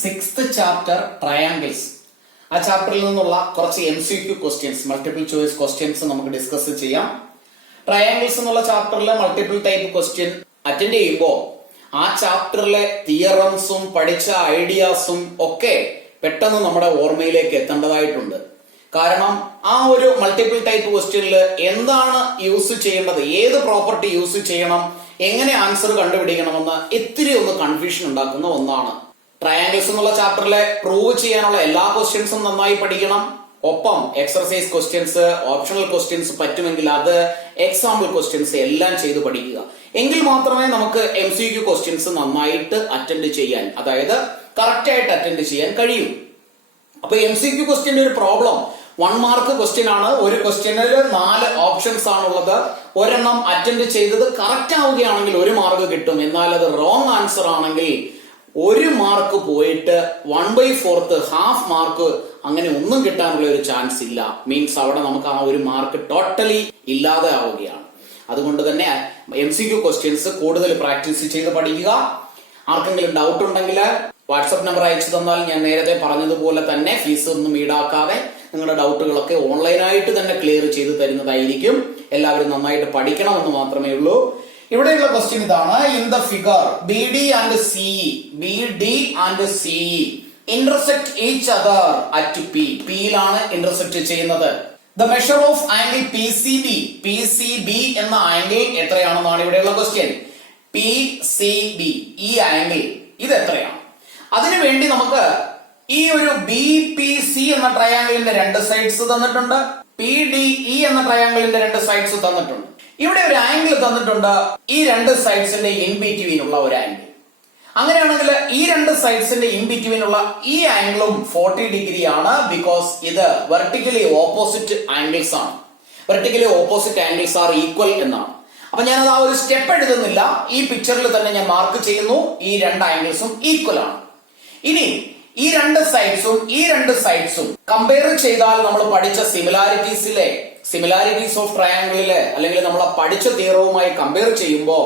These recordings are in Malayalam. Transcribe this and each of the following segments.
Sixth chapter triangles. ആ ചാപ്റ്ററിൽ നിന്നുള്ള കുറച്ച് MCQ questions, multiple choice questions നമുക്ക് ഡിസ്കസ് ചെയ്യാം. ട്രയാങ്കിൾസ് എന്നുള്ള ചാപ്റ്ററിലെ മൾട്ടിപ്പിൾ ടൈപ്പ് ക്വസ്റ്റ്യൻ അറ്റൻഡ് ചെയ്യുമ്പോൾ ആ ചാപ്റ്ററിലെ തിയറംസും പഠിച്ച ഐഡിയാസും ഒക്കെ പെട്ടെന്ന് നമ്മുടെ ഓർമ്മയിലേക്ക് എത്തേണ്ടതായിട്ടുണ്ട്. കാരണം ആ ഒരു മൾട്ടിപ്പിൾ ടൈപ്പ് ക്വസ്റ്റ്യനിൽ എന്താണ് യൂസ് ചെയ്യേണ്ടത്, ഏത് പ്രോപ്പർട്ടി യൂസ് ചെയ്യണം, എങ്ങനെ ആൻസർ കണ്ടുപിടിക്കണമെന്ന് ഇത്തിരി ഒന്ന് കൺഫ്യൂഷൻ ഉണ്ടാക്കുന്ന ഒന്നാണ്. ട്രയാങ്കിൾസ് എന്നുള്ള ചാപ്റ്ററിലെ പ്രൂവ് ചെയ്യാനുള്ള എല്ലാ ക്വസ്റ്റ്യൻസും നന്നായി പഠിക്കണം. ഒപ്പം എക്സർസൈസ് ക്വസ്റ്റ്യൻസ്, ഓപ്ഷണൽ ക്വസ്റ്റ്യൻസ് പറ്റുമെങ്കിൽ അത്, എക്സാമ്പിൾ ക്വസ്റ്റ്യൻസ് എല്ലാം ചെയ്ത് പഠിക്കുക. എങ്കിൽ മാത്രമേ നമുക്ക് MCQ ക്വസ്റ്റ്യൻസ് നന്നായിട്ട് അറ്റൻഡ് ചെയ്യാൻ, അതായത് കറക്റ്റ് ആയിട്ട് അറ്റൻഡ് ചെയ്യാൻ കഴിയും. അപ്പൊ MCQ ക്വസ്റ്റ്യന്റെ ഒരു പ്രോബ്ലം 1 മാർക്ക് ക്വസ്റ്റ്യൻ ആണ്. ഒരു ക്വസ്റ്റ്യനിൽ 4 ഓപ്ഷൻസ് ആണുള്ളത്. ഒരെണ്ണം അറ്റൻഡ് ചെയ്തത് കറക്റ്റ് ആവുകയാണെങ്കിൽ 1 മാർക്ക് കിട്ടും. എന്നാൽ അത് റോങ് ആൻസർ ആണെങ്കിൽ 1 മാർക്ക് പോയിട്ട് 1/4 ഹാഫ് മാർക്ക് അങ്ങനെ ഒന്നും കിട്ടാനുള്ള ഒരു ചാൻസ് ഇല്ല. മീൻസ് അവിടെ നമുക്ക് ആ 1 മാർക്ക് ടോട്ടലി ഇല്ലാതെ ആവുകയാണ്. അതുകൊണ്ട് തന്നെ MCQ ക്വസ്റ്റ്യൻസ് കൂടുതൽ പ്രാക്ടീസ് ചെയ്ത് പഠിക്കുക. ആർക്കെങ്കിലും ഡൗട്ട് ഉണ്ടെങ്കിൽ വാട്സപ്പ് നമ്പർ അയച്ചു തന്നാൽ ഞാൻ നേരത്തെ പറഞ്ഞതുപോലെ തന്നെ ഫീസ് ഒന്നും ഈടാക്കാതെ നിങ്ങളുടെ ഡൗട്ടുകളൊക്കെ ഓൺലൈനായിട്ട് തന്നെ ക്ലിയർ ചെയ്ത് തരുന്നതായിരിക്കും. എല്ലാവരും നന്നായിട്ട് പഠിക്കണമെന്ന് മാത്രമേ ഉള്ളൂ. ഇവിടെയുള്ള ക്വസ്റ്റ്യൻ ഇതാണ്. In the figure BD and CE intersect each other at P യിലാണ് ഇന്റർസെക്ട് ചെയ്യുന്നത്. The measure of angle PCB എന്ന ആംഗിൾ എത്രയാണെന്നാണ് ഇവിടെയുള്ള ക്വസ്റ്റ്യൻ. PCB ഈ ആംഗിൾ ഇത് എത്രയാണ്? അതിനുവേണ്ടി നമുക്ക് ഈ ഒരു BPC എന്ന ട്രയാംഗിളിന്റെ 2 സൈഡ്സ് തന്നിട്ടുണ്ട്. PDE എന്ന ട്രയാംഗിളിന്റെ 2 സൈഡ്സ് തന്നിട്ടുണ്ട്. ഇവിടെ ഒരു ആംഗിൾ തന്നിട്ടുണ്ട്, ഈ 2 സൈഡ്സിന്റെ ഇൻ ബിറ്റ്വീൻ ഉള്ള ഒരു ആംഗിൾ. അങ്ങനെയാണെങ്കിൽ ഈ 2 സൈഡ്സിന്റെ ഇൻ ബിറ്റ്വീൻ ഉള്ള ഈ ആംഗിളും 40 ഡിഗ്രി ആണ്. ബിക്കോസ് ഇത് വെർട്ടിക്കലി ഓപ്പോസിറ്റ് ആംഗിൾസ് ആണ്. Vertically opposite angles are equal എന്നാണ്. അപ്പൊ ഞാനത് ആ ഒരു സ്റ്റെപ്പ് എഴുതുന്നില്ല, ഈ പിക്ചറിൽ തന്നെ ഞാൻ മാർക്ക് ചെയ്യുന്നു. ഈ 2 ആംഗിൾസും ഈക്വൽ ആണ്. ഇനി ഈ 2 സൈഡ്സും കമ്പയർ ചെയ്താൽ നമ്മൾ പഠിച്ച സിമിലാരിറ്റീസ് ഓഫ് ട്രയാംഗിളിലെ അല്ലെങ്കിൽ നമ്മൾ പഠിച്ച തിയറവുമായി കമ്പയർ ചെയ്യുമ്പോൾ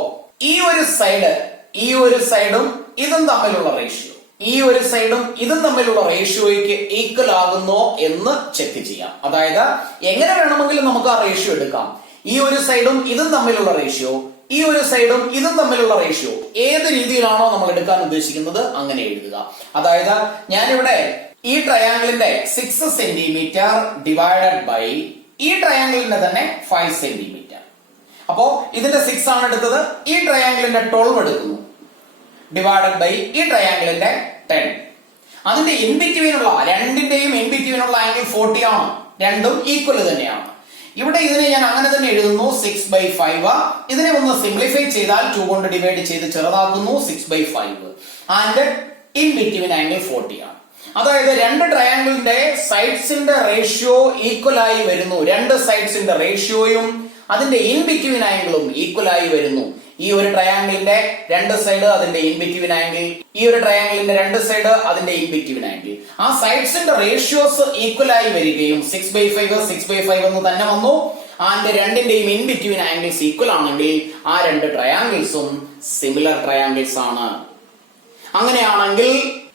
ഈ ഒരു സൈഡും ഇതും തമ്മിലുള്ള റേഷ്യോ, ഈ ഒരു സൈഡും ഇതും തമ്മിലുള്ള റേഷ്യോയ്ക്ക് ഈക്വൽ ആകുന്നോ എന്ന് ചെക്ക് ചെയ്യാം. അതായത് എങ്ങനെ വേണമെങ്കിലും നമുക്ക് ആ റേഷ്യോ എടുക്കാം. ഈ ഒരു സൈഡും ഇതും തമ്മിലുള്ള റേഷ്യോ, ഈ ഒരു സൈഡും ഇതും തമ്മിലുള്ള റേഷ്യോ ഏത് രീതിയിലാണോ നമ്മൾ എടുക്കാൻ ഉദ്ദേശിക്കുന്നത് അങ്ങനെ എഴുതുക. അതായത് ഞാനിവിടെ ഈ ട്രയാംഗിളിന്റെ 6 സെന്റിമീറ്റർ ഡിവൈഡഡ് ബൈ ഈ ട്രയാംഗിളിന്റെ തന്നെ 5 സെന്റിമീറ്റർ. അപ്പോ ഇതിന്റെ 6 ആണ് എടുത്തത്. ഈ ട്രയാംഗിളിന്റെ 12 എടുക്കുന്നു ഡിവൈഡഡ് ബൈ ഈ ട്രയാംഗിളിന്റെ 10. അതിന്റെ ഇൻ ബിറ്റ്വീനുള്ള രണ്ടിന്റെയും ഇൻ ബിറ്റ്വീനുള്ള ആംഗിൾ 40 ആണ്. രണ്ടും ഈക്വൽ തന്നെയാണ്. ഇവിടെ ഇതിനെ ഞാൻ അങ്ങനെ തന്നെ എഴുതുന്നു 6/5. ഇതിനെ ഒന്ന് സിംപ്ലിഫൈ ചെയ്താൽ 2 കൊണ്ട് ഡിവൈഡ് ചെയ്ത് ചെറുതാക്കുന്നു 6/5. ആൻഡ് ഇൻ ബിറ്റ്വീൻ ആംഗിൾ 40 ആണ്. അതായത് 2 ട്രയാംഗിളിന്റെ സൈഡ്സിന്റെ റേഷ്യോ ഈക്വൽ ആയി വരുന്നു. 2 സൈഡ്സിന്റെ റേഷ്യോയും അതിന്റെ ഇൻ ബിറ്റ്വീൻ ആംഗിളും ഈക്വൽ ആയി വരുന്നു. ഈ ഒരു ട്രയാംഗിളിന്റെ 2 സൈഡ് അതിന്റെ ഇൻ ബിറ്റ്വീൻ ആംഗിൾ, ഈ ഒരു ട്രയാംഗിളിന്റെ 2 സൈഡ് അതിന്റെ ഇൻ ബിറ്റ്വീൻ ആംഗിൾ, ആ സൈഡ്സിന്റെ റേഷ്യോസ് ഈക്വൽ ആയി വരികയും 6/5 എന്ന് തന്നെ വന്നു. ആൻഡ് രണ്ടിന്റെയും ഇൻ ബിറ്റ്വീൻ ആംഗിൾസ് ഈക്വൽ ആണെങ്കിൽ ആ 2 ട്രയാംഗിൾസും സിമിലർ ട്രയാംഗിൾസ് ആണ്. അങ്ങനെയാണെങ്കിൽ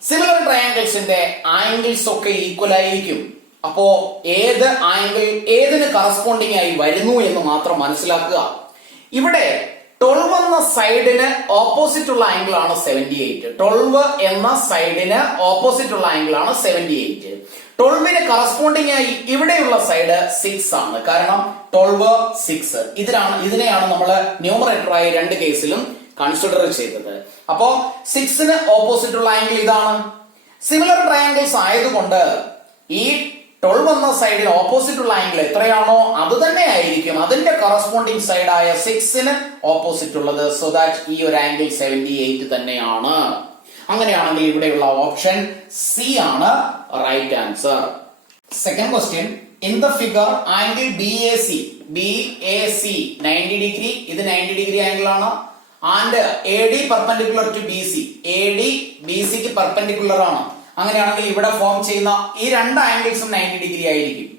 സിമിലർ ട്രയാംഗിൾസിന്റെ ആംഗിൾസ് ഒക്കെ ഈക്വൽ ആയിരിക്കും. അപ്പോ ഏത് ആംഗിൾ ഏതിന് കറസ്പോണ്ടിങ് ആയി വരുന്നു എന്ന് മാത്രം മനസ്സിലാക്കുക. ഇവിടെ 12 എന്ന സൈഡിന് ഓപ്പോസിറ്റ് ഉള്ള ആംഗിൾ ആണ് 78. 12 എന്ന സൈഡിന് ഓപ്പോസിറ്റ് ഉള്ള ആംഗിൾ ആണ് 78. 12ന് കറസ്പോണ്ടിങ് ആയി ഇവിടെയുള്ള സൈഡ് 6 ആണ്. കാരണം 12 6 ഇതിനെയാണ് നമ്മൾ ന്യൂമറേറ്ററായി 2 കേസിലും കൺസിഡർ ചെയ്തത്. അപ്പോ 6ന് ഓപ്പോസിറ്റ് ഉള്ള ആംഗിൾ ഇതാണ്. സിമിലർ ട്രയാംഗിൾസ് ആയതുകൊണ്ട് ഈ 12 എന്ന സൈഡിന് ഓപ്പോസിറ്റ് ഉള്ള ആംഗിൾ എത്രയാണോ അത് തന്നെ ആയിരിക്കും അതിന്റെ കറസ്പോണ്ടിങ് സൈഡായ 6ന് ഓപ്പോസിറ്റ് ഉള്ളത്. സോ ദാറ്റ് ഈ ഒരു ആംഗിൾ 78 തന്നെയാണ്. അങ്ങനെയാണെങ്കിൽ ഇവിടെയുള്ള ഓപ്ഷൻ C ആണ് right answer. Second question. In the figure angle BAC 90 degree, ഇത് 90 ഡിഗ്രി ആംഗിൾ ആണ്. And AD perpendicular to BC, AD BCക്ക് പെർപെൻഡിക്കുലർ ആണ്. അങ്ങനെയാണെങ്കിൽ ഇവിടെ ഫോം ചെയ്യുന്ന ഈ 2 ആംഗിൾസും 90 ഡിഗ്രി ആയിരിക്കും.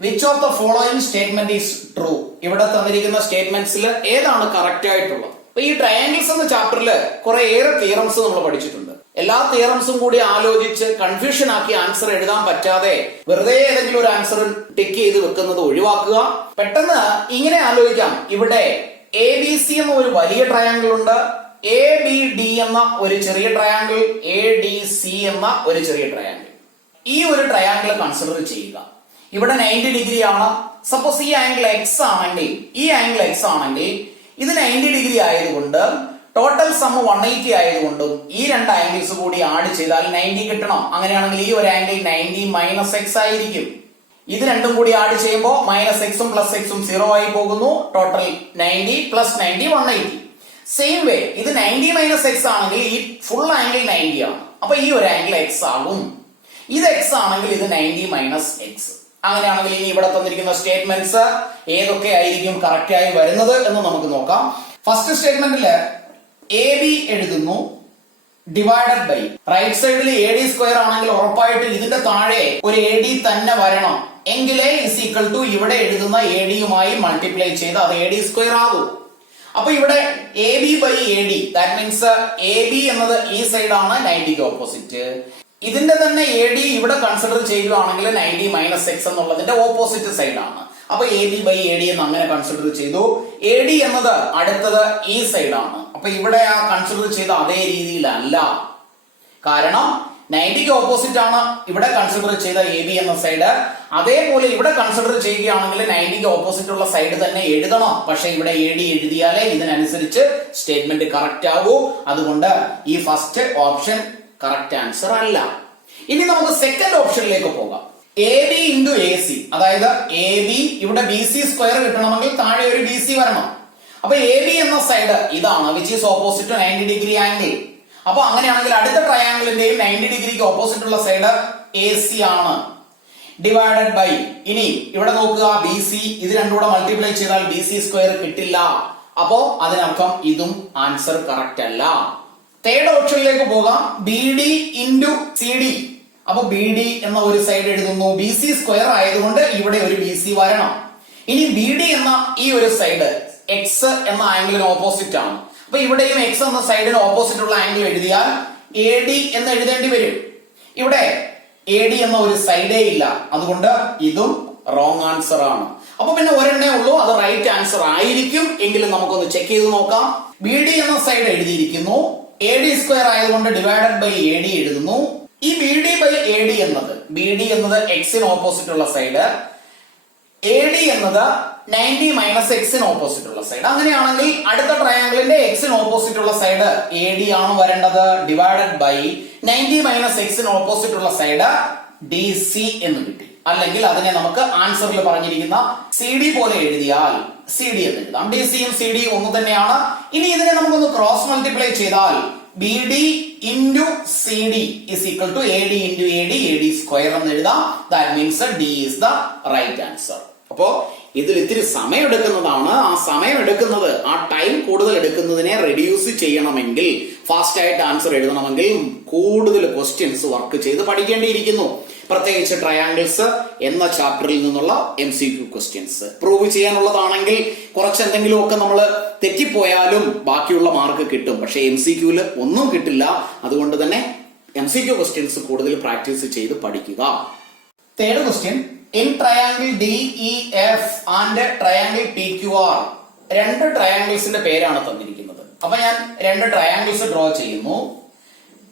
Which of the following statement is true? ഇവിടെ തന്നിരിക്കുന്ന സ്റ്റേറ്റ്മെന്റ്സിൽ ഏതാണ് കറക്റ്റ് ആയിട്ടുള്ളത്? അപ്പൊ ഈ ട്രയാംഗിൾസ് എന്ന ചാപ്റ്ററിൽ കുറെ ഏറെ തിയറംസ് നമ്മൾ പഠിച്ചിട്ടുണ്ട്. എല്ലാ തിയറംസും കൂടി ആലോചിച്ച് കൺഫ്യൂഷൻ ആക്കി ആൻസർ എഴുതാൻ പറ്റാതെ വെറുതെ ഏതെങ്കിലും ഒരു ആൻസർ ടിക്ക് ചെയ്ത് വെക്കുന്നത് ഒഴിവാക്കുക. പെട്ടെന്ന് ഇങ്ങനെ ആലോചിക്കാം, ഇവിടെ എ ബി സി എന്ന ഒരു വലിയ ട്രയാങ്കിൾ ഉണ്ട്, എ ബി ഡി എന്ന ഒരു ചെറിയ ട്രയാങ്കിൾ, എ ഡി സി എന്ന ഒരു ചെറിയ ട്രയാങ്കിൾ. ഈ ഒരു ട്രയാങ്കിൾ കൺസിഡർ ചെയ്യുക. ഇവിടെ 90 ഡിഗ്രി ആണ്. സപ്പോസ് ഈ ആംഗിൾ എക്സ് ആണെങ്കിൽ, ഈ ആംഗിൾ എക്സ് ആണെങ്കിൽ ഇത് 90 ഡിഗ്രി ആയതുകൊണ്ട് ടോട്ടൽ സം 180 ആയതുകൊണ്ടും ഈ രണ്ട് ആംഗിൾസ് കൂടി ആഡ് ചെയ്താൽ 90 കിട്ടണം. അങ്ങനെയാണെങ്കിൽ ഈ ഒരു ആംഗിൾ 90 മൈനസ് എക്സ് ആയിരിക്കും. ഇത് രണ്ടും കൂടി ആഡ് ചെയ്യുമ്പോൾ മൈനസ് എക്സും പ്ലസ് എക്സും 0 ആയി പോകുന്നു. Total 90 plus 90 180. സെയിം വേ ഇത് 90 മൈനസ് എക്സ് ആണെങ്കിൽ ഈ ഫുൾ ആംഗിൾ 90 ആണ്. അപ്പൊ ഈ ഒരു ആംഗിൾ എക്സ് ആകും. ഇത് എക്സ് ആണെങ്കിൽ ഇത് 90 മൈനസ് എക്സ്. അങ്ങനെയാണെങ്കിൽ ഇനി ഇവിടെ തന്നിരിക്കുന്ന സ്റ്റേറ്റ്മെന്റ്സ് ഏതൊക്കെ ആയിരിക്കും കറക്റ്റ് ആയി വരുന്നത് എന്ന് നമുക്ക് നോക്കാം. ഫസ്റ്റ് സ്റ്റേറ്റ്മെന്റില് എ ബി എഴുതുന്നു ഡിവൈഡഡ് ബൈ, റൈറ്റ് സൈഡിൽ എ ഡി സ്ക്വയർ ആണെങ്കിൽ ഉറപ്പായിട്ട് ഇതിന്റെ താഴെ ഒരു എ ഡി തന്നെ വരണം. എങ്കിലേ ഇസ് ഈക്വൽ ടു ഇവിടെ എഴുതുന്ന എ ഡിയുമായി മൾട്ടിപ്ലൈ ചെയ്ത് അത് എ ഡി സ്ക്വയർ ആകും. അപ്പൊ ഇവിടെ A B by A D, that means A B എന്നത് ഈ സൈഡാണ് 90ക്ക് ഓപ്പോസിറ്റ്. ഇതിന്റെ തന്നെ എ ഡി ഇവിടെ കൺസിഡർ ചെയ്യുകയാണെങ്കിൽ 90 മൈനസ് എക്സ് എന്നുള്ളതിന്റെ ഓപ്പോസിറ്റ് സൈഡാണ്. അപ്പൊ A B by A D എന്ന് അങ്ങനെ കൺസിഡർ ചെയ്തു. എ ഡി എന്നത് അടുത്തത് ഈ സൈഡാണ്. അപ്പൊ ഇവിടെ ആ കൺസിഡർ ചെയ്ത അതേ രീതിയിലല്ല, കാരണം 90ക്ക് ഓപ്പോസിറ്റ് ആണ് ഇവിടെ കൺസിഡർ ചെയ്ത എ ബി എന്ന സൈഡ്. അതേപോലെ ഇവിടെ കൺസിഡർ ചെയ്യുകയാണെങ്കിൽ 90ക്ക് ഓപ്പോസിറ്റ് ഉള്ള സൈഡ് തന്നെ എഴുതണം. പക്ഷെ ഇവിടെ എ ഡി എഴുതിയാലേ ഇതിനനുസരിച്ച് സ്റ്റേറ്റ്മെന്റ് കറക്റ്റ് ആകൂ. അതുകൊണ്ട് ഈ ഫസ്റ്റ് ഓപ്ഷൻ കറക്റ്റ് ആൻസർ അല്ല. ഇനി നമുക്ക് സെക്കൻഡ് ഓപ്ഷനിലേക്ക് പോകാം. A B into A C, അതായത് എ ബി ഇവിടെ ബി സി സ്ക്വയർ കിട്ടണമെങ്കിൽ താഴെ ഒരു ബി സി വരണം. അപ്പൊ എ ബി എന്ന സൈഡ് ഇതാണ്, which is opposite 90 degree angle. അപ്പൊ അങ്ങനെയാണെങ്കിൽ അടുത്ത ട്രയാംഗിളിന്റെയും 90 ഡിഗ്രിക്ക് ഓപ്പോസിറ്റ് ഉള്ള സൈഡ് എ സി ആണ്. ഡിവൈഡഡ് ബൈ, ഇനി ഇവിടെ നോക്കുക ബി സി, ഇത് രണ്ടും കൂടെ മൾട്ടിപ്ലൈ ചെയ്താൽ ബി സി സ്ക്വയർ കിട്ടില്ല. അപ്പോ അതിനർത്ഥം ഇതും ആൻസർ കറക്റ്റ് അല്ല. തേർഡ് ഓപ്ഷനിലേക്ക് പോകാം, B D into C D. അപ്പൊ ബി ഡി എന്ന ഒരു സൈഡ് എഴുതുന്നു, ബി സി സ്ക്വയർ ആയതുകൊണ്ട് ഇവിടെ ഒരു ബി സി വരണം. ഇനി ബി ഡി എന്ന ഈ ഒരു സൈഡ് എക്സ് എന്ന ആംഗിളിന് ഓപ്പോസിറ്റ് ആണ്. അപ്പൊ ഇവിടെയും എക്സ് എന്ന സൈഡിന് ഓപ്പോസിറ്റ് ഉള്ള ആംഗിൾ എഴുതിയാൽ എ ഡി എന്ന് എഴുതേണ്ടി വരും. ഇവിടെ എ ഡി എന്ന ഒരു സൈഡേ ഇല്ല, അതുകൊണ്ട് ഇതും റോങ് ആൻസർ ആണ്. അപ്പൊ പിന്നെ ഒരെണ്ണേ ഉള്ളൂ, അത് റൈറ്റ് ആൻസർ ആയിരിക്കും. എങ്കിലും നമുക്കൊന്ന് ചെക്ക് ചെയ്ത് നോക്കാം. ബി ഡി എന്ന സൈഡ് എഴുതിയിരിക്കുന്നു, എ ഡി സ്ക്വയർ ആയതുകൊണ്ട് ഡിവൈഡഡ് ബൈ എ ഡി എഴുതുന്നു. ഈ B D by A D എന്നത്, ബി ഡി എന്നത് എക്സിന് ഓപ്പോസിറ്റ് ഉള്ള സൈഡ്, എ ഡി എന്നത് 90 മൈനസ് എക്സിന് ഓപ്പോസിറ്റ് ഉള്ള സൈഡ്. അങ്ങനെയാണെങ്കിൽ അടുത്ത ട്രയാംഗിളിന്റെ എക്സിന് ഓപ്പോസിറ്റ് ഉള്ള സൈഡ് എ ഡി ആണ് വരേണ്ടത്. ഡിവൈഡഡ് ബൈ 90 മൈനസ് എക്സിന് ഓപ്പോസിറ്റ് ഉള്ള സൈഡ് ഡി സി എന്ന് കിട്ടി. അല്ലെങ്കിൽ അതിനെ നമുക്ക് ആൻസറിൽ പറഞ്ഞിരിക്കുന്ന സി ഡി പോലെ എഴുതിയാൽ സി ഡി എന്ന് എഴുതാം. ഡി സിയും സി ഡിയും ഒന്ന് തന്നെയാണ്. ഇനി ഇതിനെ നമുക്കൊന്ന് ക്രോസ് മൾട്ടിപ്ലൈ ചെയ്താൽ B D into C D is equal to A D into A D square എന്ന് എഴുതാം. That means D is the right answer. അപ്പോ ഇതിൽ ഇത്തിരി സമയം എടുക്കുന്നതാണ്. ആ സമയം എടുക്കുന്നത്, ആ ടൈം കൂടുതൽ എടുക്കുന്നതിനെ റെഡ്യൂസ് ചെയ്യണമെങ്കിൽ, ഫാസ്റ്റ് ആയിട്ട് ആൻസർ എഴുതണമെങ്കിൽ കൂടുതൽ ക്വസ്റ്റ്യൻസ് വർക്ക് ചെയ്ത് പഠിക്കേണ്ടിയിരിക്കുന്നു. പ്രത്യേകിച്ച് ട്രയാങ്കിൾസ് എന്ന ചാപ്റ്ററിൽ നിന്നുള്ള MCQ ക്വസ്റ്റ്യൻസ് പ്രൂവ് ചെയ്യാനുള്ളതാണെങ്കിൽ കുറച്ച് എന്തെങ്കിലും ഒക്കെ നമ്മൾ തെറ്റിപ്പോയാലും ബാക്കിയുള്ള മാർക്ക് കിട്ടും. പക്ഷെ MCQല് ഒന്നും കിട്ടില്ല. അതുകൊണ്ട് തന്നെ MCQ ക്വസ്റ്റ്യൻസ് കൂടുതൽ പ്രാക്ടീസ് ചെയ്ത് പഠിക്കുക. Third question, in triangle DEF and triangle PQR, രണ്ട് ട്രയാങ്കിൾസിന്റെ പേരാണ് തന്നിരിക്കുന്നത്. അപ്പൊ ഞാൻ രണ്ട് ട്രയാങ്കിൾസ് ഡ്രോ ചെയ്യുന്നു.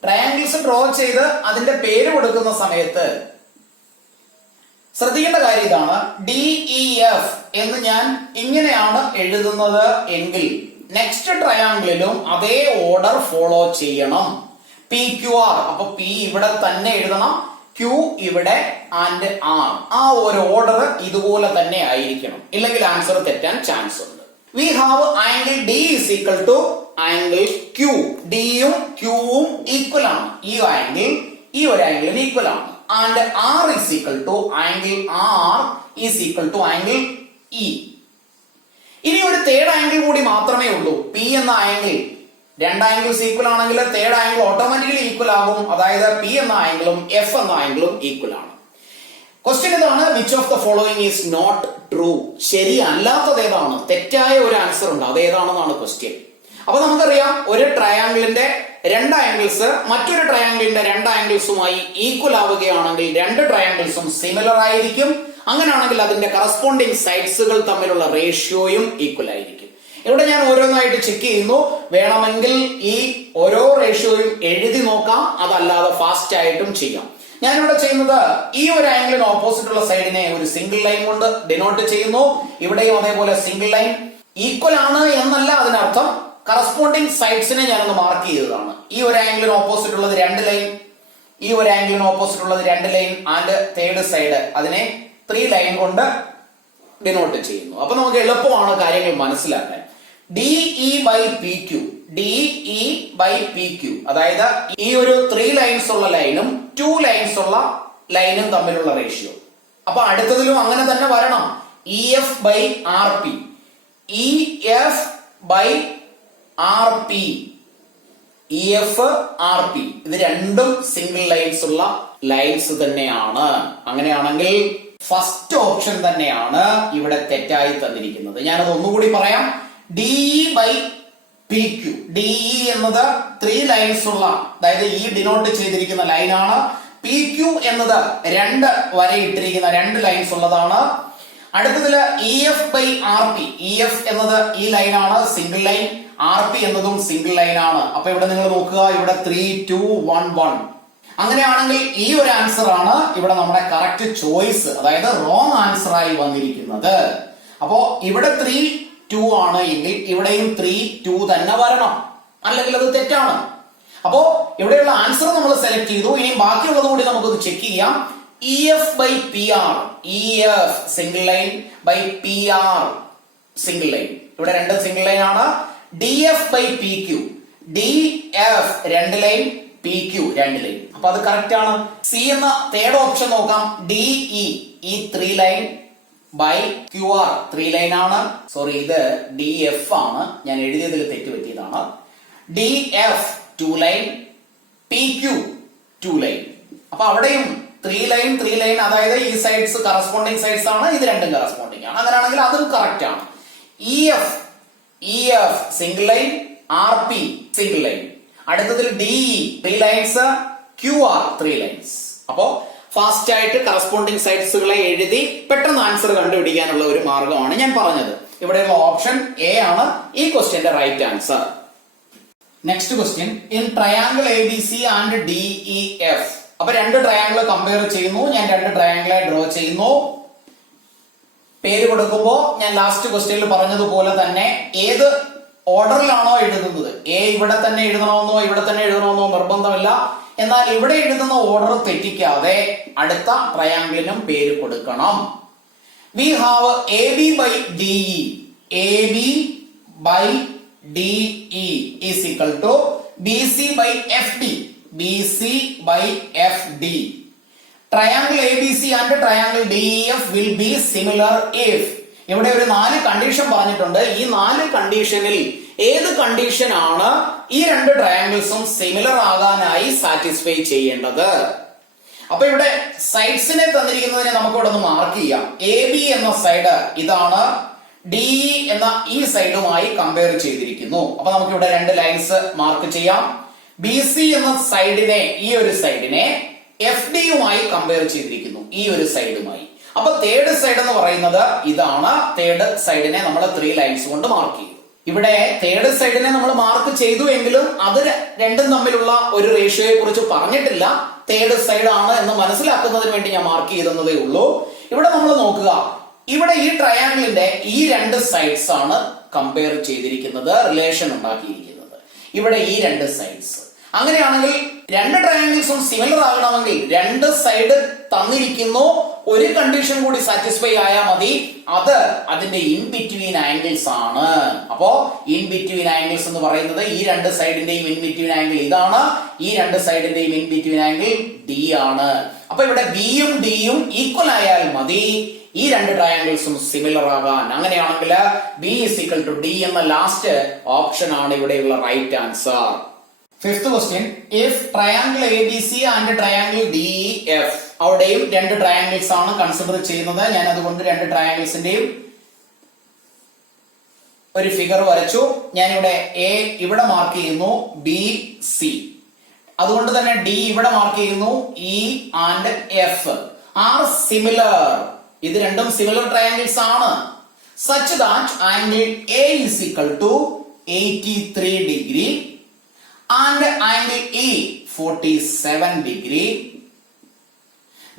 ട്രയാങ്കിൾസ് ഡ്രോ ചെയ്ത് അതിന്റെ പേര് കൊടുക്കുന്ന സമയത്ത് ശ്രദ്ധിക്കേണ്ട കാര്യം ഇതാണ്, DEF എന്ന് ഞാൻ ഇങ്ങനെയാണ് എഴുതുന്നത് എങ്കിൽ നെക്സ്റ്റ് ട്രയാങ്കിളിലും അതേ ഓർഡർ ഫോളോ ചെയ്യണം. PQR, അപ്പൊ P ഇവിടെ തന്നെ എഴുതണം, Q ഇവിടെ ആൻഡ് R. ആ ഒരു ഓർഡർ ഇതുപോലെ തന്നെ ആയിരിക്കണം, ഇല്ലെങ്കിൽ ആൻസർ തെറ്റാൻ ചാൻസ് ഉണ്ട്. We have angle D is equal to angle Q. D യും Q യും ഈക്വൽ ആണ്. ഈ ആംഗിൾ ഈ ഒരു ആംഗിളിന് ഈക്വൽ ആണ്. And R is equal to angle R is equal to angle E. ഇനി ഒരു തേർഡ് ആംഗിൾ കൂടി മാത്രമേ ഉള്ളൂ. P എന്ന ആംഗിൾ, രണ്ട് ആംഗിൾസ് ഈക്വൽ ആണെങ്കിൽ തേർഡ് ആംഗിൾ ഓട്ടോമാറ്റിക്കലി ഈക്വൽ ആകും. അതായത് P എന്ന ആംഗിളും F എന്ന ആംഗിളും ഈക്വൽ ആണ്. ക്വസ്റ്റ്യൻ ഇതാണ്, which of the following is not true? ശരിയല്ലാത്തത് ഏതാണ്? തെറ്റായ ഒരു ആൻസർ ഉണ്ട്, അത് ഏതാണെന്നാണ് ക്വസ്റ്റ്യൻ. അപ്പൊ നമുക്കറിയാം ഒരു ട്രയാംഗിളിന്റെ രണ്ട് ആംഗിൾസ് മറ്റൊരു ട്രയാംഗിളിന്റെ രണ്ട് ആംഗിൾസുമായി ഈക്വൽ ആവുകയാണെങ്കിൽ രണ്ട് ട്രയാംഗിൾസും സിമിലർ ആയിരിക്കും. അങ്ങനെയാണെങ്കിൽ അതിന്റെ കറസ്പോണ്ടിങ് സൈഡ്സുകൾ തമ്മിലുള്ള റേഷ്യോയും ഈക്വൽ ആയിരിക്കും. ഇവിടെ ഞാൻ ഓരോന്നായിട്ട് ചെക്ക് ചെയ്യുന്നു. വേണമെങ്കിൽ ഈ ഓരോ റേഷ്യോയും എഴുതി നോക്കാം, അതല്ലാതെ ഫാസ്റ്റ് ആയിട്ടും ചെയ്യാം. ഞാനിവിടെ ചെയ്യുന്നത് ഈ ഒരു ആംഗിളിന് ഓപ്പോസിറ്റ് ഉള്ള സൈഡിനെ ഒരു സിംഗിൾ ലൈൻ കൊണ്ട് ഡിനോട്ട് ചെയ്യുന്നു. ഇവിടെയും അതേപോലെ സിംഗിൾ ലൈൻ. ഈക്വൽ ആണ് എന്നല്ല അതിനർത്ഥം, കറസ്പോണ്ടിങ് സൈഡ്സിനെ ഞാനൊന്ന് മാർക്ക് ചെയ്തതാണ്. ഈ ഒരു ആംഗിളിന് ഓപ്പോസിറ്റ് ഉള്ളത് രണ്ട് ലൈൻ, ഈ ഒരു ആംഗിളിന് ഓപ്പോസിറ്റ് ഉള്ളത് രണ്ട് ലൈൻ, ആൻഡ് തേർഡ് സൈഡ് അതിനെ 3 ലൈൻ കൊണ്ട് ഡിനോട്ട് ചെയ്യുന്നു. അപ്പൊ നമുക്ക് എളുപ്പമാണ് കാര്യങ്ങൾ മനസ്സിലാക്കാൻ. DE by PQ, DE by PQ, അതായത് ഈ ഒരു 3 ലൈൻസ് ഉള്ള ലൈനും 2 ലൈൻസ് ഉള്ള ലൈനും തമ്മിലുള്ള റേഷ്യോ. അപ്പൊ അടുത്തതിലും അങ്ങനെ തന്നെ വരണം. EF by RP, EF by RP, EF RP, ഇത് രണ്ടും സിംഗിൾ ലൈൻസ് ഉള്ള ലൈൻസ് തന്നെയാണ്. അങ്ങനെയാണെങ്കിൽ ഫസ്റ്റ് ഓപ്ഷൻ തന്നെയാണ് ഇവിടെ തെറ്റായി തന്നിരിക്കുന്നത്. ഞാനത് ഒന്നുകൂടി പറയാം. DE by PQ, DE എന്നത് 3 ലൈൻസ് ഉള്ള, അതായത് ഈ ഡിനോട്ട് ചെയ്തിരിക്കുന്ന ലൈനാണ്. PQ എന്നത് രണ്ട് വര ഇട്ടിരിക്കുന്ന രണ്ട് ലൈൻസ് ഉള്ളതാണ്. അടുത്തതില് EF by RP, EF എന്നത് ഈ ലൈനാണ്, സിംഗിൾ ലൈൻ. RP എന്നതും സിംഗിൾ ലൈൻ ആണ്. അപ്പൊ ഇവിടെ നിങ്ങൾ നോക്കുക, ഇവിടെ 3, 2, 1, 1. അങ്ങനെയാണെങ്കിൽ ഈ ഒരു ആൻസർ ആണ് ഇവിടെ നമ്മുടെ കറക്റ്റ് ചോയ്സ്, അതായത് റോങ് ആൻസർ ആയി വന്നിരിക്കുന്നത്. അപ്പോ ഇവിടെ 3, 2 ആണ് എങ്കിൽ ഇവിടെയും 3, 2 തന്നെ വരണം, അല്ലെങ്കിൽ അത് തെറ്റാണ്. അപ്പോ ഇവിടെയുള്ള ആൻസർ നമ്മൾ സെലക്ട് ചെയ്തു. ഇനി ബാക്കിയുള്ളത് കൂടി നമുക്കൊന്ന് ചെക്ക് ചെയ്യാം. EF by PR, EF single line by PR single line, ഇവിടെ രണ്ടും സിംഗിൾ ലൈൻ ആണ്. DF by PQ, DF രണ്ട് ലൈൻ, PQ രണ്ട് ലൈൻ. അപ്പൊ അത് കറക്റ്റ് ആണ്. സി എന്ന തേർഡ് ഓപ്ഷൻ നോക്കാം. DE ഈ 3 ലൈൻ by QR 3 ലൈൻ ആണ്. സോറി, ഇത് DF ആണ്, ഞാൻ എഴുതിയതിൽ തെറ്റ് പറ്റിയതാണ്. DF 2 line, PQ 2 line. അപ്പൊ അവിടെയും 3 ലൈൻ 3 ലൈൻ, അതായത് ഈ സൈഡ്സ് കറസ്പോണ്ടിങ് സൈഡ്സ് ആണ്, ഇത് രണ്ടും കറസ്പോണ്ടിങ് ആണ്. അങ്ങനെയാണെങ്കിൽ അതും കറക്റ്റ് ആണ്. EF single line, RP single line. അടുത്തതിൽ DE 3 ലൈൻസ്, QR 3 ലൈൻസ്. അപ്പോ ഫാസ്റ്റ് ആയിട്ട് കറസ്പോണ്ടിങ് സൈഡ്സുകളെ എഴുതി പെട്ടെന്ന് ആൻസർ കണ്ടുപിടിക്കാനുള്ള ഒരു മാർഗമാണ് ഞാൻ പറഞ്ഞത്. ഇവിടെയുള്ള ഓപ്ഷൻ എ ആണ് ഈ ക്വസ്റ്റ്യന്റെ right answer. Next question, in triangle ABC and DEF. അപ്പൊ രണ്ട് ട്രയാംഗിൾ കമ്പയർ ചെയ്യുന്നു. ഞാൻ രണ്ട് ട്രയാംഗിളെ ഡ്രോ ചെയ്യുന്നു. പേര് കൊടുക്കുമ്പോ ഞാൻ ലാസ്റ്റ് ക്വസ്റ്റ്യനിൽ പറഞ്ഞതുപോലെ തന്നെ ഏത് ഓർഡറിലാണോ എഴുതുന്നത്, ഇവിടെ തന്നെ എഴുതണമെന്നോ ഇവിടെ തന്നെ എഴുതണമെന്നോ നിർബന്ധമില്ല. എന്നാൽ ഇവിടെ എഴുതുന്ന ഓർഡർ തെറ്റിക്കാതെ അടുത്ത ട്രയാംഗിളിനും പേര് കൊടുക്കണം. We have AB by DE, AB by DE is equal to BC by FD, BC by FD. Triangle ABC and triangle DEF will be similar if. ഇവിടെ ഒരു 4 കണ്ടീഷൻ പറഞ്ഞിട്ടുണ്ട്. ഈ 4 കണ്ടീഷനിൽ ഏത് കണ്ടീഷൻ ആണ് ഈ രണ്ട് ട്രയാംഗിൾസും സിമിലർ ആകാനായി സാറ്റിസ്ഫൈ ചെയ്യേണ്ടത്? അപ്പൊ ഇവിടെ സൈഡ്സിനെ തന്നിരിക്കുന്നതിനെ നമുക്ക് ഇവിടെ ഒന്ന് മാർക്ക് ചെയ്യാം. AB എന്ന സൈഡ് ഇതാണ്, DE എന്ന ഈ സൈഡുമായി കമ്പയർ ചെയ്തിരിക്കുന്നു. അപ്പൊ നമുക്ക് ഇവിടെ രണ്ട് ലൈൻസ് മാർക്ക് ചെയ്യാം. BC എന്ന സൈഡിനെ, ഈ ഒരു സൈഡിനെ FD യുമായി കമ്പയർ ചെയ്തിരിക്കുന്നു, ഈ ഒരു സൈഡുമായി. അപ്പൊ തേർഡ് സൈഡ് എന്ന് പറയുന്നത് ഇതാണ്. തേർഡ് സൈഡിനെ നമ്മൾ 3 ലൈൻസ് കൊണ്ട് മാർക്ക് ചെയ്തു. ഇവിടെ തേർഡ് സൈഡിനെ നമ്മൾ മാർക്ക് ചെയ്തു എങ്കിലും അത് രണ്ടും തമ്മിലുള്ള ഒരു റേഷ്യോയെ കുറിച്ച് പറഞ്ഞിട്ടില്ല. തേർഡ് സൈഡ് ആണ് എന്ന് മനസ്സിലാക്കുന്നതിന് വേണ്ടി ഞാൻ മാർക്ക് ചെയ്തതേ ഉള്ളൂ. ഇവിടെ നമ്മൾ നോക്കുക, ഇവിടെ ഈ ട്രയാംഗിളിന്റെ ഈ രണ്ട് സൈഡ്സ് ആണ് കമ്പയർ ചെയ്തിരിക്കുന്നത്, റിലേഷൻ ഉണ്ടാക്കിയിരിക്കുന്നത്. ഇവിടെ ഈ രണ്ട് സൈഡ്സ്. അങ്ങനെയാണെങ്കിൽ രണ്ട് ട്രയാംഗിൾസും സിമിലർ ആകണമെങ്കിൽ രണ്ട് സൈഡ് തന്നിരിക്കുന്നു, ഒരു കണ്ടീഷൻ കൂടി സാറ്റിസ്ഫൈ ആയാൽ മതി. അത് അതിന്റെ ഇൻ ബിറ്റ്വീൻ ആംഗിൾസ് ആണ്. അപ്പോ ഇൻ ബിറ്റ്വീൻ ആംഗിൾസ് എന്ന് പറയുന്നത് ഈ രണ്ട് സൈഡിന്റെയും ഇൻ ബിറ്റ്വീൻ ആംഗിൾ ഇതാണ്, ഈ രണ്ട് സൈഡിന്റെയും ഇൻ ബിറ്റ്വീൻ ആംഗിൾ D ആണ്. അപ്പൊ ഇവിടെ B യും D യും ഈക്വൽ ആയാൽ മതി ഈ രണ്ട് ട്രയാംഗിൾസും സിമിലർ ആകാൻ. അങ്ങനെയാണെങ്കിൽ B is equal to D എന്ന ലാസ്റ്റ് ഓപ്ഷൻ ആണ് ഇവിടെയുള്ള right answer. Fifth question, if triangle ABC and triangle DEF, അവിടെയും രണ്ട് ട്രയാംഗിൾസ് ആണ് കൺസിഡർ ചെയ്യുന്നത്. ഞാൻ അതുകൊണ്ട് രണ്ട് ട്രയാംഗിൾസിന്റെയും ഒരു ഫിഗർ വരച്ചു. ഞാനിവിടെ എ ഇവിടെ മാർക്ക് ചെയ്യുന്നു, ബി സി, അതുകൊണ്ട് തന്നെ ഡി ഇവിടെ മാർക്ക് ചെയ്യുന്നു. E and F are similar. ഇത് രണ്ടും സിമിലർ ട്രയാങ്കിൾസ് ആണ്. Such that angle A is equal to 83 degree and angle E 47 degree.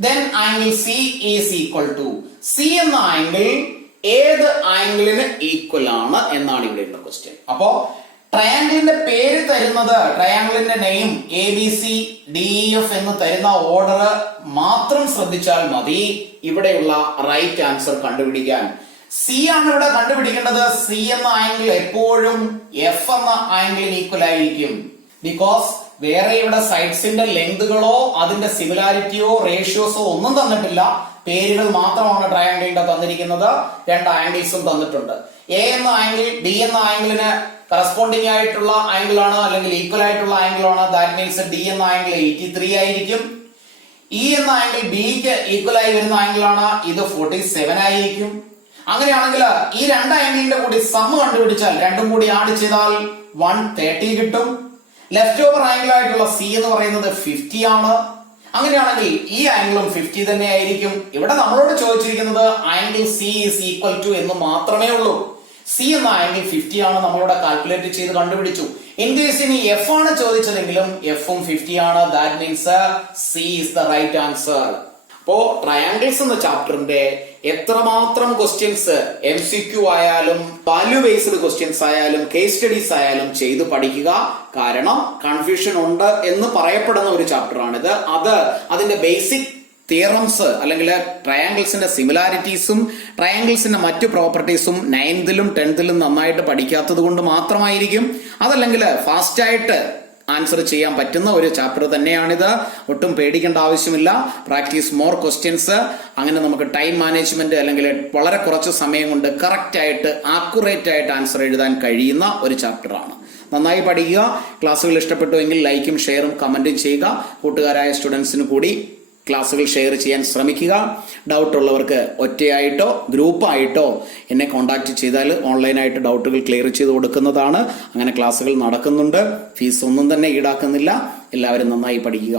Then angle C is equal to C എന്ന ആംഗിൾ ഏത് ആംഗിളിന് ഈക്വൽ ആണ് എന്നാണ് ഇവിടെയുള്ള ക്വസ്റ്റ്യൻ. അപ്പോ ട്രയാംഗിളിന്റെ പേര് തരുന്നത്, ട്രയാംഗിളിന്റെ നെയിം ABCDEF എന്ന് തരുന്ന ഓർഡർ മാത്രം ശ്രദ്ധിച്ചാൽ മതി ഇവിടെയുള്ള റൈറ്റ് ആൻസർ കണ്ടുപിടിക്കാൻ. സി ആണ് ഇവിടെ കണ്ടുപിടിക്കേണ്ടത്. സി എന്ന ആംഗിൾ എപ്പോഴും എഫ് എന്ന ആംഗിളിന് ഈക്വൽ ആയിരിക്കും. ബിക്കോസ് വേറെ ഇവിടെ സൈഡ്സിന്റെ ലെങ്തുകളോ അതിന്റെ സിമിലാരിറ്റിയോ റേഷ്യോസോ ഒന്നും തന്നിട്ടില്ല. പേരുകൾ മാത്രമാണ് ട്രയാംഗിളിന്റെ തന്നിരിക്കുന്നത്. രണ്ട് ആംഗിൾസും തന്നിട്ടുണ്ട്. എ എന്ന ആംഗിൾ ഡി എന്ന ആംഗിളിന് കറസ്പോണ്ടിങ് ആയിട്ടുള്ള ആംഗിൾ ആണ്, അല്ലെങ്കിൽ ഈക്വൽ ആയിട്ടുള്ള ആംഗിൾ ആണ്. ദാറ്റ് മീൻസ് ഡി എന്ന ആംഗിൾ 83 ആയിരിക്കും. ഇ എന്ന ആംഗിൾ ബിക്ക് ഈക്വൽ ആയി വരുന്ന ആംഗിൾ ആണ്. ഇത് 47 ആയിരിക്കും. അങ്ങനെയാണെങ്കിൽ ഈ രണ്ട് ആംഗിളിന്റെ കൂടി സം കണ്ടുപിടിച്ചാൽ, രണ്ടും കൂടി ആഡ് ചെയ്താൽ 130 കിട്ടും. ലെഫ്റ്റ് ഓവർ ആംഗിൾ ആയിട്ടുള്ള സി എന്ന് പറയുന്നത് 50 ആണ്. അങ്ങനെയാണെങ്കിൽ ഈ ആംഗിളും 50 തന്നെ ആയിരിക്കും. ഇവിടെ നമ്മളോട് ചോദിച്ചിരിക്കുന്നത് angle C is equal to എന്ന് മാത്രമേ ഉള്ളൂ. സി എന്ന ആംഗിൾ 50 ആണ്, നമ്മളിവിടെ കാൽക്കുലേറ്റ് ചെയ്ത് കണ്ടുപിടിച്ചു. ഇൻ കേസ് ഇനി എഫ് ആണ് ചോദിച്ചതെങ്കിലും എഫും 50 ആണ്. That means C is the right answer. അപ്പോ ട്രയാംഗിൾസ് എന്ന ചാപ്റ്ററിന്റെ എത്രമാത്രം ക്വസ്റ്റ്യൻസ് MCQ ആയാലും വാല്യൂ ബേസ്ഡ് ക്വസ്റ്റ്യൻസ് ആയാലും കേസ് സ്റ്റഡീസ് ആയാലും ചെയ്ത് പഠിക്കുക. കാരണം കൺഫ്യൂഷൻ ഉണ്ട് എന്ന് പറയപ്പെടുന്ന ഒരു ചാപ്റ്റർ ആണിത്. അതിന്റെ ബേസിക് തിയറംസ് അല്ലെങ്കിൽ ട്രയാംഗിൾസിന്റെ സിമിലാരിറ്റീസും ട്രയാംഗിൾസിന്റെ മറ്റു പ്രോപ്പർട്ടീസും 9th-ലും 10th-ലും നന്നായിട്ട് പഠിക്കാത്തത് കൊണ്ട് മാത്രമായിരിക്കും. അതല്ലെങ്കിൽ ഫാസ്റ്റ് ആയിട്ട് ആൻസർ ചെയ്യാൻ പറ്റുന്ന ഒരു ചാപ്റ്റർ തന്നെയാണിത്. ഒട്ടും പേടിക്കേണ്ട ആവശ്യമില്ല. Practice more questions. അങ്ങനെ നമുക്ക് ടൈം മാനേജ്മെന്റ് അല്ലെങ്കിൽ വളരെ കുറച്ച് സമയം കൊണ്ട് കറക്റ്റ് ആയിട്ട് ആക്യുറേറ്റ് ആയിട്ട് ആൻസർ എഴുതാൻ കഴിയുന്ന ഒരു ചാപ്റ്റർ ആണ്. നന്നായി പഠിക്കുക. ക്ലാസ്സുകൾ ഇഷ്ടപ്പെട്ടുവെങ്കിൽ ലൈക്കും ഷെയറും കമന്റും ചെയ്യുക. കൂട്ടുകാരായ സ്റ്റുഡൻസിന് കൂടി ക്ലാസ്സുകൾ ഷെയർ ചെയ്യാൻ ശ്രമിക്കുക. ഡൗട്ട് ഉള്ളവർക്ക് ഒറ്റയായിട്ടോ ഗ്രൂപ്പായിട്ടോ എന്നെ കോൺടാക്ട് ചെയ്താൽ ഓൺലൈനായിട്ട് ഡൗട്ടുകൾ ക്ലിയർ ചെയ്ത് കൊടുക്കുന്നതാണ്. അങ്ങനെ ക്ലാസ്സുകൾ നടക്കുന്നുണ്ട്. ഫീസ് ഒന്നും തന്നെ ഈടാക്കുന്നില്ല. എല്ലാവരും നന്നായി പഠിക്കുക.